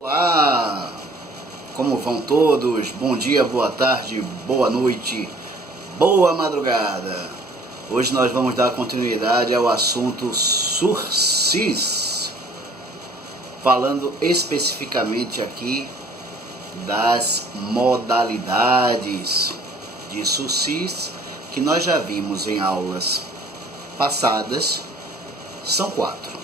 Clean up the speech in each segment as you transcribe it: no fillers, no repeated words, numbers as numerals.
Olá, como vão todos? Bom dia, boa tarde, boa noite, boa madrugada. Hoje nós vamos dar continuidade ao assunto sursis, falando especificamente aqui das modalidades de sursis que nós já vimos em aulas passadas. São 4.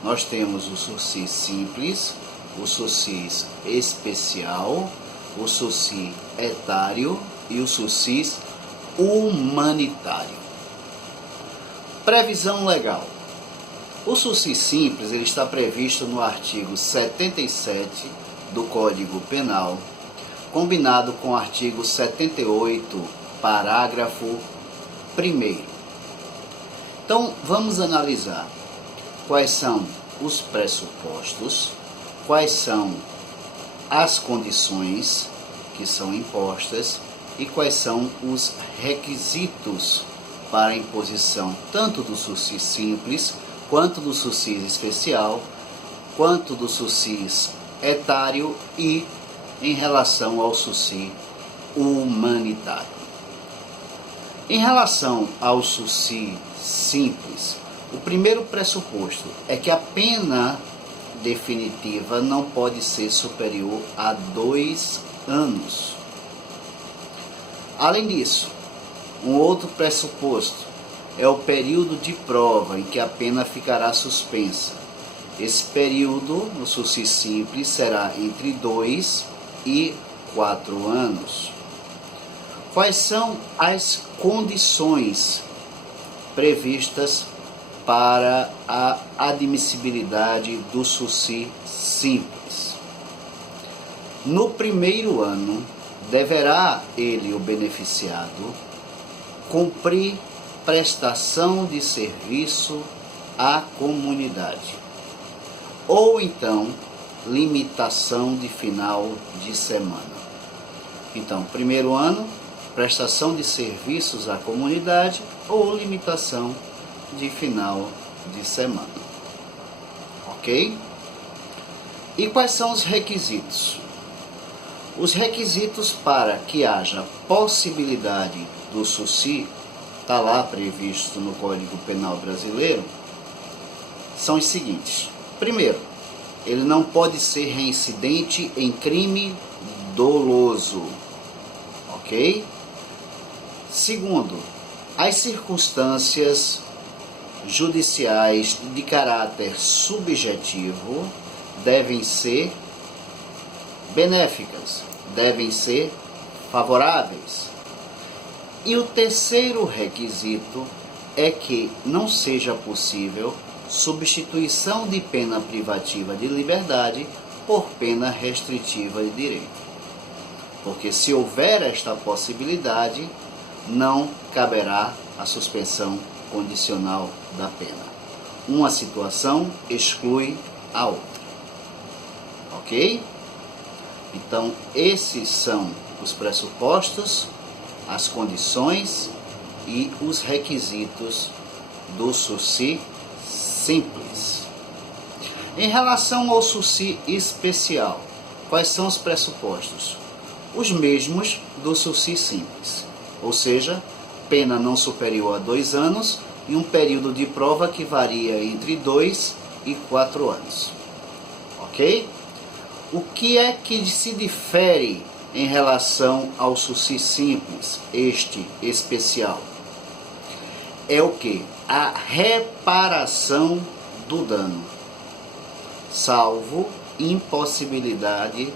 Nós temos o sursis simples, o sursis especial, o sursis etário e o sursis humanitário. Previsão legal. O sursis simples ele está previsto no artigo 77 do Código Penal, combinado com o artigo 78, parágrafo 1º. Então, vamos analisar quais são os pressupostos, quais são as condições que são impostas e quais são os requisitos para a imposição tanto do sursis simples, quanto do sursis especial, quanto do sursis etário e em relação ao sursis humanitário. Em relação ao sursis simples, o primeiro pressuposto é que a pena definitiva não pode ser superior a 2 anos. Além disso, um outro pressuposto é o período de prova em que a pena ficará suspensa. Esse período, no sursis simples, será entre 2 e 4 anos. Quais são as condições previstas para a admissibilidade do sursis simples? No primeiro ano, deverá ele, o beneficiado, cumprir prestação de serviço à comunidade, ou então limitação de final de semana. Então, primeiro ano, prestação de serviços à comunidade ou limitação de final de semana. Ok? E quais são os requisitos? Os requisitos para que haja possibilidade do sursis, está lá previsto no Código Penal Brasileiro, são os seguintes. Primeiro, ele não pode ser reincidente em crime doloso. Ok? Segundo, as circunstâncias judiciais de caráter subjetivo devem ser benéficas, devem ser favoráveis. E o terceiro requisito é que não seja possível substituição de pena privativa de liberdade por pena restritiva de direito. Porque se houver esta possibilidade, não caberá a suspensão condicional da pena. Uma situação exclui a outra. Ok? Então, esses são os pressupostos, as condições e os requisitos do sursis simples. Em relação ao sursis especial, quais são os pressupostos? Os mesmos do sursis simples, ou seja, pena não superior a 2 anos e um período de prova que varia entre 2 e 4 anos. Ok? O que é que se difere em relação ao sursis simples, este especial? É o que? A reparação do dano, salvo impossibilidade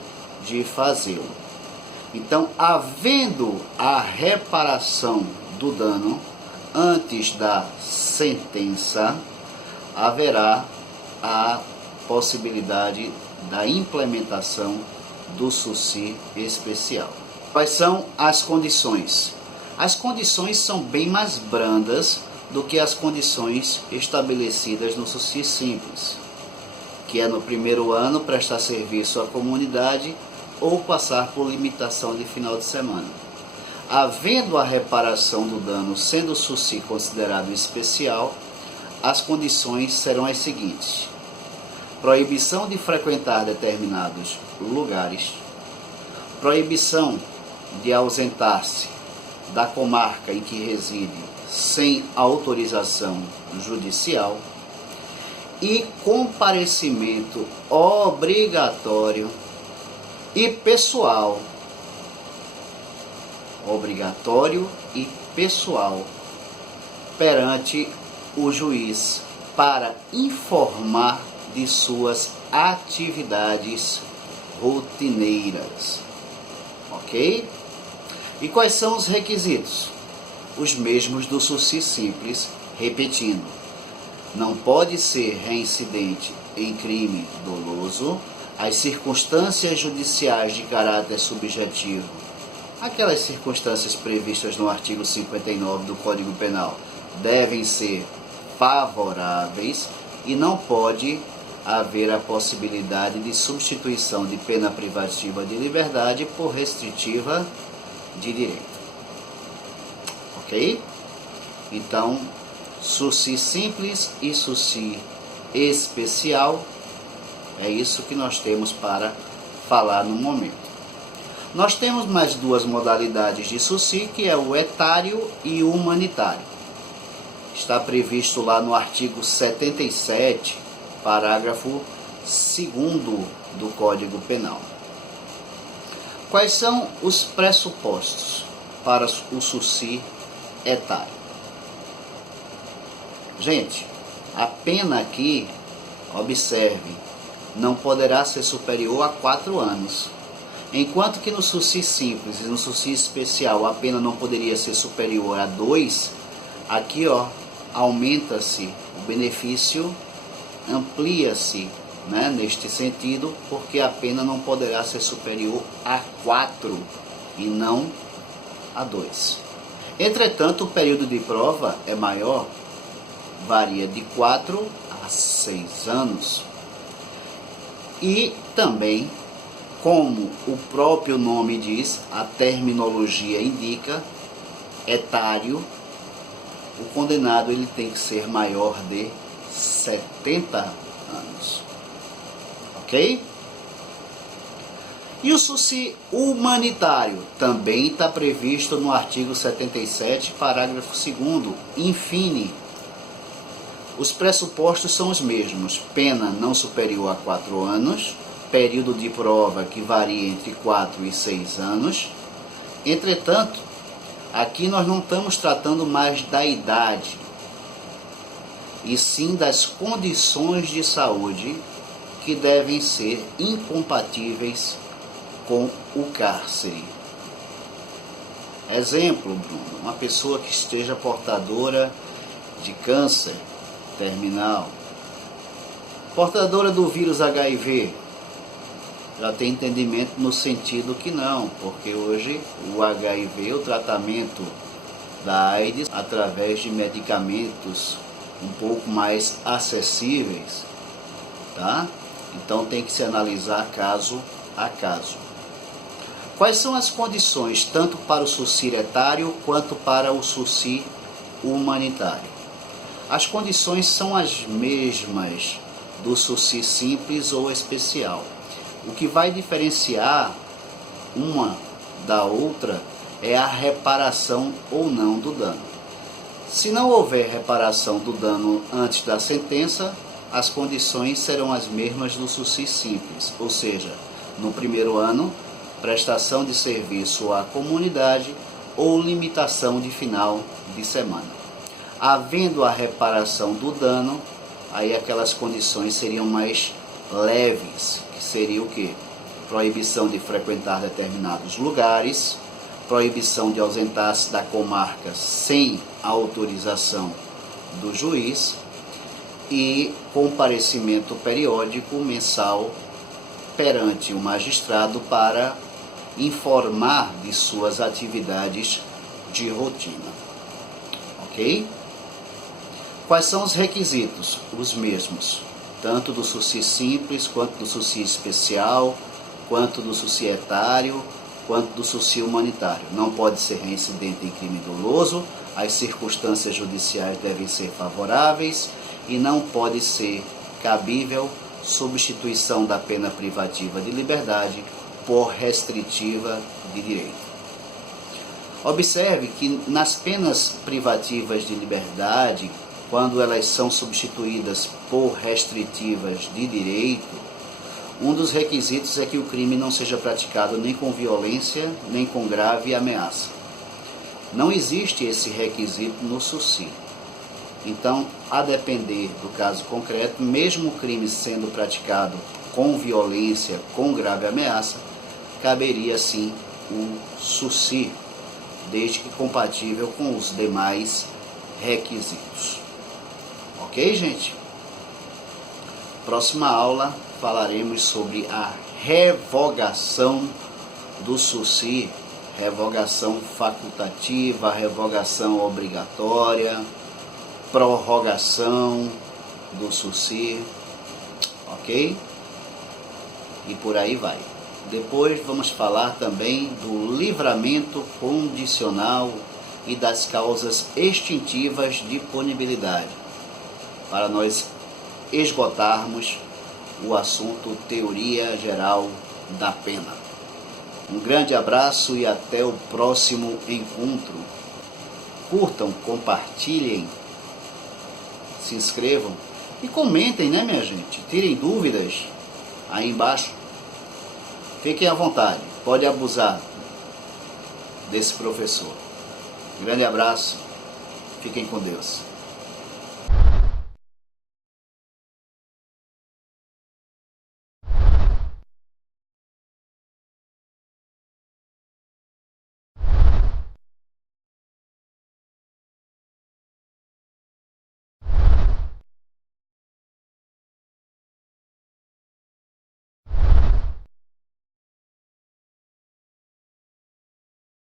de fazê-lo. Então, havendo a reparação do dano antes da sentença, haverá a possibilidade da implementação do sursis especial. Quais são as condições? As condições são bem mais brandas do que as condições estabelecidas no sursis simples, que é no primeiro ano prestar serviço à comunidade ou passar por limitação de final de semana. Havendo a reparação do dano sendo o sursis considerado especial, as condições serão as seguintes: proibição de frequentar determinados lugares, proibição de ausentar-se da comarca em que reside sem autorização judicial e comparecimento obrigatório e pessoal, perante o juiz para informar de suas atividades rotineiras. Ok? E quais são os requisitos? Os mesmos do SUSI simples, repetindo. Não pode ser reincidente em crime doloso, as circunstâncias judiciais de caráter subjetivo, aquelas circunstâncias previstas no artigo 59 do Código Penal, devem ser favoráveis e não pode haver a possibilidade de substituição de pena privativa de liberdade por restritiva de direito. Ok? Então, SUSI simples e SUSI especial, é isso que nós temos para falar no momento. Nós temos mais duas modalidades de SUSI, que é o etário e o humanitário. Está previsto lá no artigo 77, parágrafo 2º do Código Penal. Quais são os pressupostos para o SUSI etário? Gente, a pena aqui, observe, não poderá ser superior a 4 anos. Enquanto que no SUSI simples e no SUSI especial a pena não poderia ser superior a 2, aqui aumenta-se o benefício, amplia-se, neste sentido, porque a pena não poderá ser superior a 4 e não a 2. Entretanto, o período de prova é maior, varia de 4 a 6 anos. E também, como o próprio nome diz, a terminologia indica, etário, o condenado ele tem que ser maior de 70 anos. Ok? E o SUSI humanitário também está previsto no artigo 77, parágrafo 2º, infine. Os pressupostos são os mesmos: pena não superior a 4 anos, período de prova que varia entre 4 e 6 anos. Entretanto, aqui nós não estamos tratando mais da idade, e sim das condições de saúde que devem ser incompatíveis com o cárcere. Exemplo, Bruno, uma pessoa que esteja portadora de câncer terminal, portadora do vírus HIV, já tem entendimento no sentido que não, porque hoje o HIV, o tratamento da AIDS, através de medicamentos um pouco mais acessíveis, tá? Então tem que se analisar caso a caso. Quais são as condições, tanto para o SUSI etário quanto para o SUSI humanitário? As condições são as mesmas do SUSI simples ou especial. O que vai diferenciar uma da outra é a reparação ou não do dano. Se não houver reparação do dano antes da sentença, as condições serão as mesmas do SUSI simples, ou seja, no primeiro ano, prestação de serviço à comunidade ou limitação de final de semana. Havendo a reparação do dano, aí aquelas condições seriam mais leves, que seria o quê? Proibição de frequentar determinados lugares, proibição de ausentar-se da comarca sem autorização do juiz e comparecimento periódico mensal perante o magistrado para informar de suas atividades de rotina. Ok? Quais são os requisitos? Os mesmos, tanto do SUSI simples, quanto do SUSI especial, quanto do SUSI etário, quanto do SUSI humanitário. Não pode ser reincidente em crime doloso, as circunstâncias judiciais devem ser favoráveis e não pode ser cabível substituição da pena privativa de liberdade por restritiva de direito. Observe que nas penas privativas de liberdade, quando elas são substituídas por restritivas de direito, um dos requisitos é que o crime não seja praticado nem com violência, nem com grave ameaça. Não existe esse requisito no SUSI. Então, a depender do caso concreto, mesmo o crime sendo praticado com violência, com grave ameaça, caberia sim o SUSI, desde que compatível com os demais requisitos. Ok, gente? Próxima aula falaremos sobre a revogação do SUSI, revogação facultativa, revogação obrigatória, prorrogação do SUSI, ok? E por aí vai. Depois vamos falar também do livramento condicional e das causas extintivas de punibilidade, para nós esgotarmos o assunto teoria geral da pena. Um grande abraço e até o próximo encontro. Curtam, compartilhem, se inscrevam e comentem, né, minha gente? Tirem dúvidas aí embaixo. Fiquem à vontade, pode abusar desse professor. Grande abraço, fiquem com Deus.